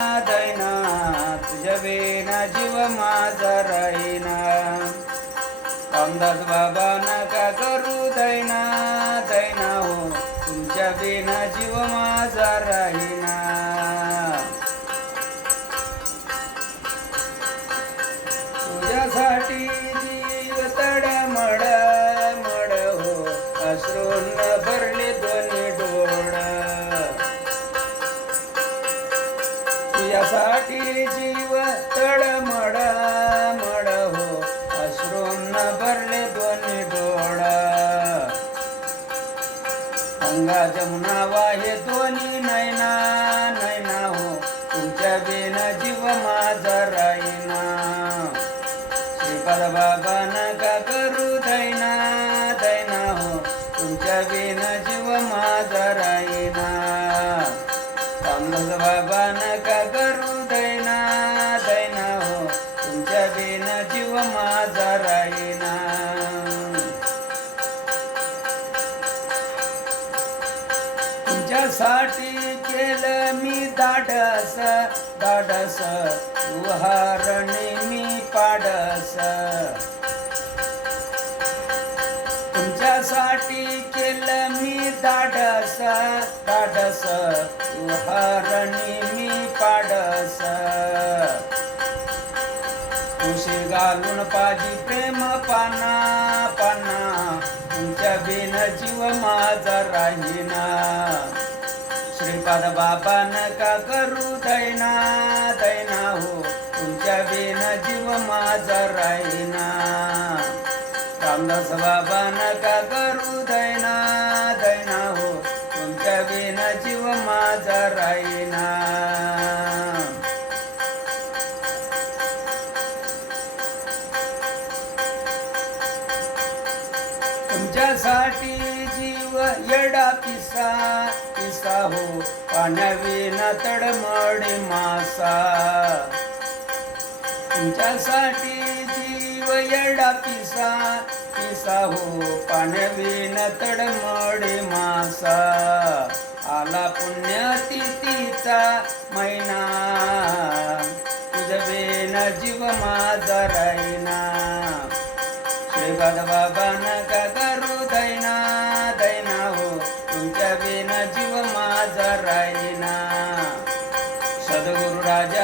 दैना तुझ्या बिना जीव माझा राहीना. रामदास बाबा नका करू दैना दैना हो, तुमच्या बिना जीव माझा राहीना. तुझ्यासाठी जीव तडमड मड हो, अश्रून भरले दोन्ही डोळ. तुझ्यासाठी जीव तडमड मड हो, अश्रून भरले दोन्ही डोळ. गंगा जमुना वाहे दोन्ही नैना नैना हो, तुमच्या बिना जीव माझा राहीना. श्रीपाद बाबा नका करू दैना दैना हो, तुमच्या बिना जीव माझा राहीना. रामदास बाबा नका करू दैना दैना हो, तुमच्या बिना जीव माझा राहीना. तुमच्यासाठी केलं मी धाडस धाडस, उहारणी मी पाडस. तुमच्यासाठी केलं मी धाडस धाडस, उहारणी मी पाडस. उशी घालून पाजी प्रेम पाना पाना, तुमच्या बिन जीव माझा राहीना. श्रीपाद बाबा नका करू दैना दैना हो, तुमच्या बिन जीव माझा राहीना. रामदास बाबा नका करू दैना दैना हो, तुमच्या बिन जीव माझा राहीना. तुमच्यासाठी जीव येडा पिसा पिसा हो, पाण्याविना तडमडी मासा. तुमच्यासाठी जीव येडा पिसा पिसा हो, पाण्याविना तडमडी मासा. आला पुण्यतिथीचा महिना, तुझ्या बिना जीव माझा राहीना. श्रीपाद बाबा नका करू दैना दैना हो, तुमच्या बिना जीव माझा राहीना. सद्गुरु राजा